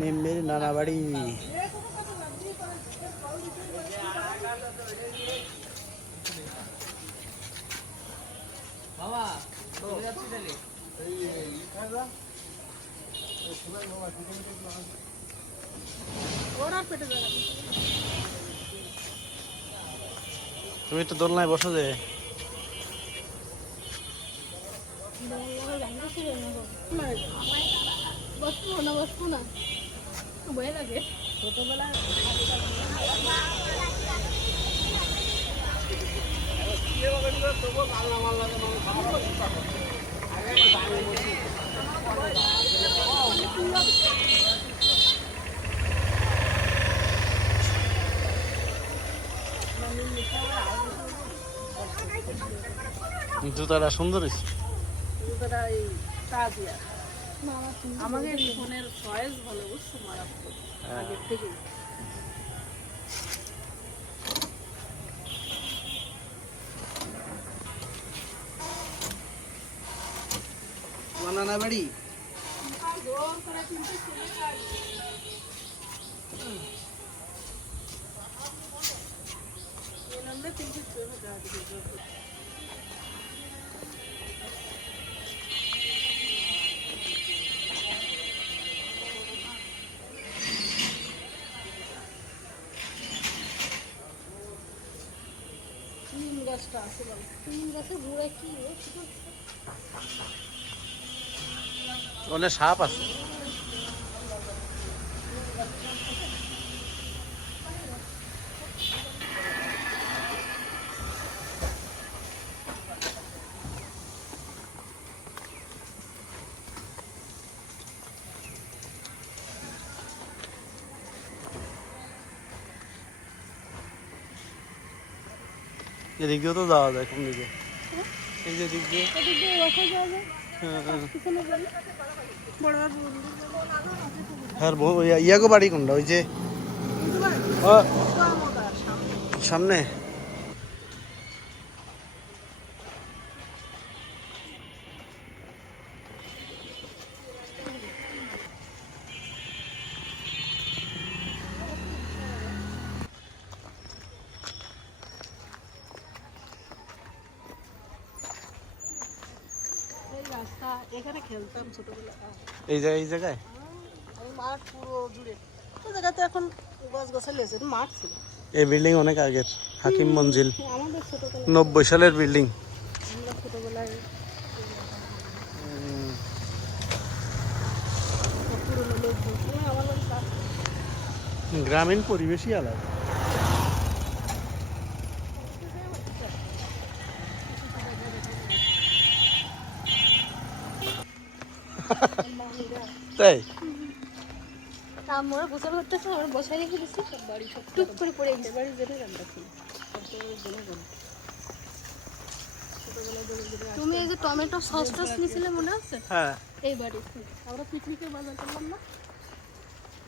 মেয়ের নানা বাড়ি। তুমি তো দোলনায় বসো যে। বসবো না ভয় লাগে ছোটবেলায়। জুতাটা সুন্দর হয়েছে। আমাদের ফোনের চয়েস ভালো বুঝছো মারাত্মক আগের থেকে। নানা বাড়ি অনেক সাপ আছে। এদিক দিয়েও তো যাওয়া যায়। কোন দিকে? এই যে দিক দিয়ে ইয়াগো বাড়ি কোনটা? ওই যে সামনে। এখানে খেলতাম ছোটবেলা। এই জায়গায় এই জায়গায় মাঠ পুরো জুড়ে ওই জায়গাতে এখন গাছ গাছালি আছে, মাঠ ছিল। এই বিল্ডিং অনেক আগের, হাকিম মঞ্জিল, আমাদের ছোটবেলা 90 সালের বিল্ডিং। আমরা ছোটবেলায় গ্রামীণ পরিবেশই আলাদা। তাই আমরা গোসল করতেছে, আমরা বসাই রেখে দিচ্ছি, সব বাড়ি সব টুক করে পড়ে গেছে। বাড়ির জন্য রান্না ছিল। তুমি এই যে টমেটো সস টস নিয়েছিলে মনে আছে? হ্যাঁ, এই বাড়ি আমরা পিকনিকে বাজার করলাম না,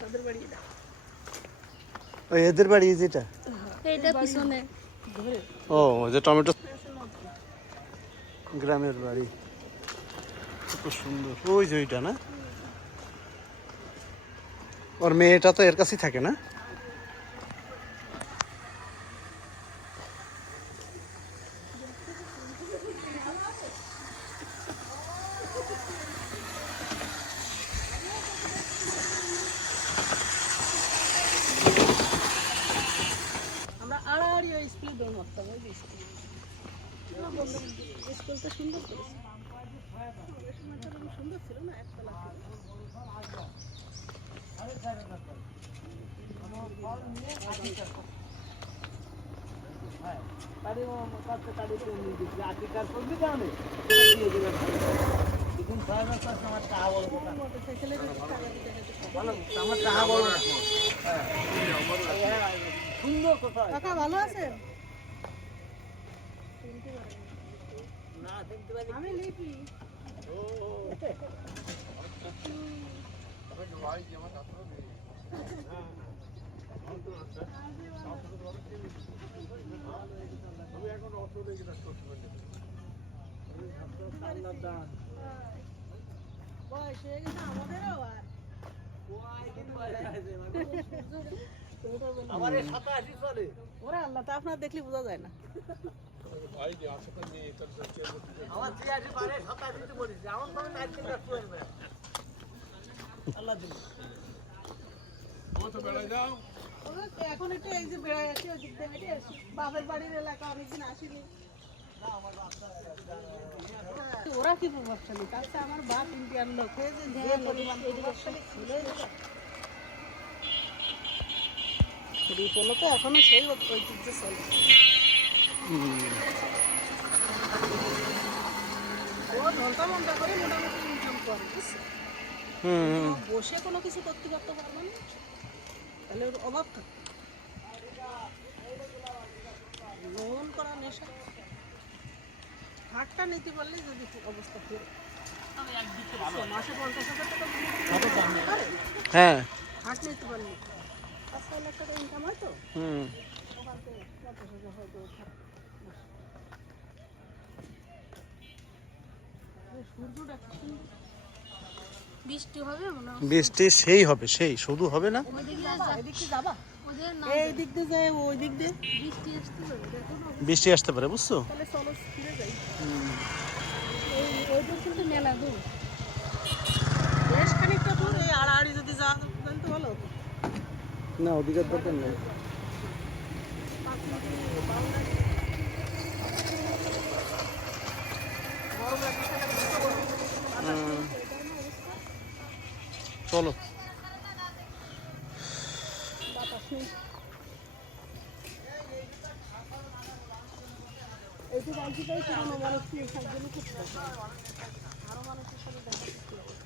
তাদের বাড়ি এটা। ওই এদের বাড়ি যেটা, এইটা পিছনে ও ওই যে টমেটো গ্রামের বাড়ি, কত সুন্দর। ওই যে ওইটা না, ওর মেয়েটা তো এর কাছেই থাকে না? আমরা আড়াআড়ি ওই স্কুলে দৌড় মারতাম। ওই স্কুলটা সুন্দর করেছে, সুন্দর ছিল না, একতলা কাকা ভালো আছে? আমি লিপি বয়স হয়ে গেছে আমাদেরও। আর ওরা আল্লাহ তা আপনার দেখলে বোঝা যায় না। এখন একটু এই যে বেড়াই আছি, ওই দিক দিয়ে হেঁটে আসি। বাপের বাড়ির এলাকা অনেকদিন আসিনি। ওরা কি প্রভাবশালী, তার চেয়ে আমার বাপ ইন্ডিয়ান লোক হয়ে যে পরিমাণ প্রভাবশালী ছিল, রিপোলো তো এখনো সেই ঐতিহ্য চলে। ও ঘন্টা ঘন্টা করে মোটামুটি ইনকাম করে, বুঝছো? বসে কোনো কিছু করতে পারতে পারবে না, তাহলে ওর অভাব থাকে। লোন করা নেশা, হাটটা নিতে পারলে যদি অবস্থা ফেরে মাসে 50,000 টাকা পারে, হ্যাঁ হাট নিতে পারলে 5-6 লাখ টাকা ইনকাম হয় তো। ওখান থেকে 50,000 হয়তো থাকে। সূর্যটা কি সুন্দর। বৃষ্টি হবে মনে হয়, বৃষ্টি সেই হবে, সেই শুধু হবে না। এদিক দিয়ে যাবা, এই দিক দিয়ে যায়, ওই দিক দিয়ে বৃষ্টি আসতে পারে, দেখো না। বৃষ্টি আসতে পারে, বুঝছো? তাহলে চলো ফিরে যাই। ওই দূর কিন্তু মেলা দূর, বেশ খানিকটা দূর। এই আড়াআড়ি যদি যাওয়া যেত তো ভালো হতো। না, ওদিকের দরকার নেই। চলো এইটুকু অঞ্চলটাই পুরোনো মানুষ নিয়ে সাহায্য করতে হবে, আরো মানুষের সাথে দেখা করতে হবে।